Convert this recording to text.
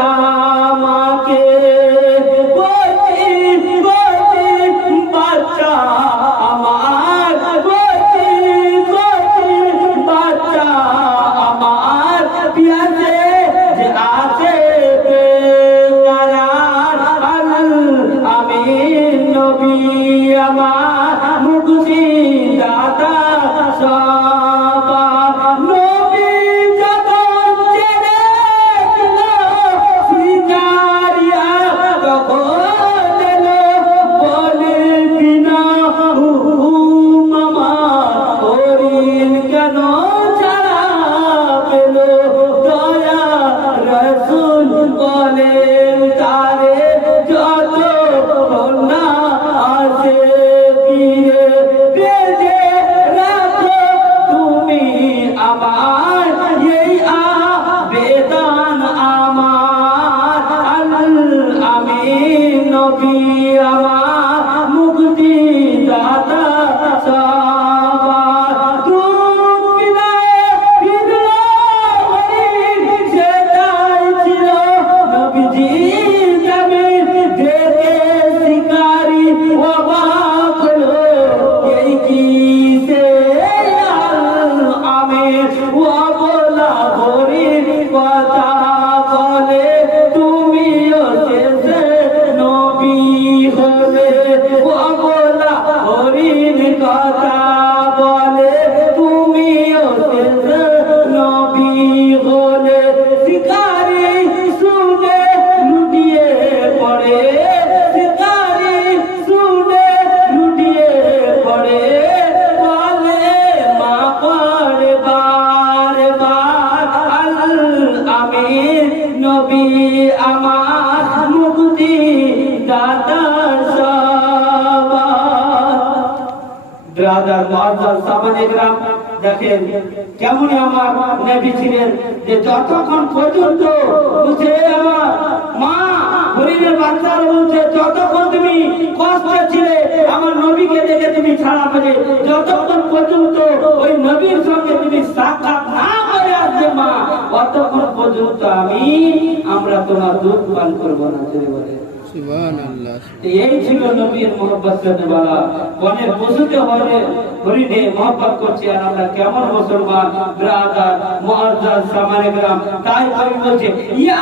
আমাকে বলছি বাচ্চা আমার, বলছি বাচ্চা আমার, পিয়াসে যে আছে বেকরার, আমি নবী আমার মুক্তি দাতা সবার নবী যখন ছেড়ে দিল সিজারিয়া, তখন এলো বলে বিনা হুকুম আমার হরিণ কেন ছাড়া পেল, দয়া রসুল বলেন তারে যত না আসে ফিরে বেঁধে রাখো তুমি আমার, এই আবেদন আমার, আমি নবী আমার মুক্তি দাতা সবার, দুঃখ বিদায়ে ফিরল হরিণ, সেটাই ছিল নবীজি জামিন, দেখে শিকারি অবাক হলো, এই কি সে আমির ও বলা হরিণ কথা বলে, তুমিও শেষে নবী হলে, ও বলা হরিণ কথা বলে, তুমিও শেষে নবী হলে, শিকারি শুনে লুটিয়ে পড়ে, শিকারি শুনে লুটিয়ে পড়ে, বলে মা পড়ে বার বার, আমি নবী আমার মুক্তি দাতা সবার। ব্রাদার মুআজ্জাজ সাহাবায়ে কেরাম দেখেন কেমন আমার নবী ছিলেন, যে যতক্ষণ পর্যন্ত বুঝে আমার মা হরিণের বাচ্চারা বলছে, যতক্ষণ তুমি কষ্টে ছিলে আমার নবীকে দেখে তুমি ছাড়া পেলে, যতক্ষণ পর্যন্ত ওই নবীর সঙ্গে তুমি সাক্ষাৎ না করে আসবে মা, ততক্ষণ পর্যন্ত আমরা তোমার দুধ পান করবো না। বলে এই ছিল নবীর মোহাব্বত করতে বলা, বনের পশুতে হরিণে মোহাব্বত করছে, আর আমরা কেমন মুসলমান ব্রাদার মুআজ্জাজ সাহাবায়ে কেরাম, তাই কবি বলছে ইয়া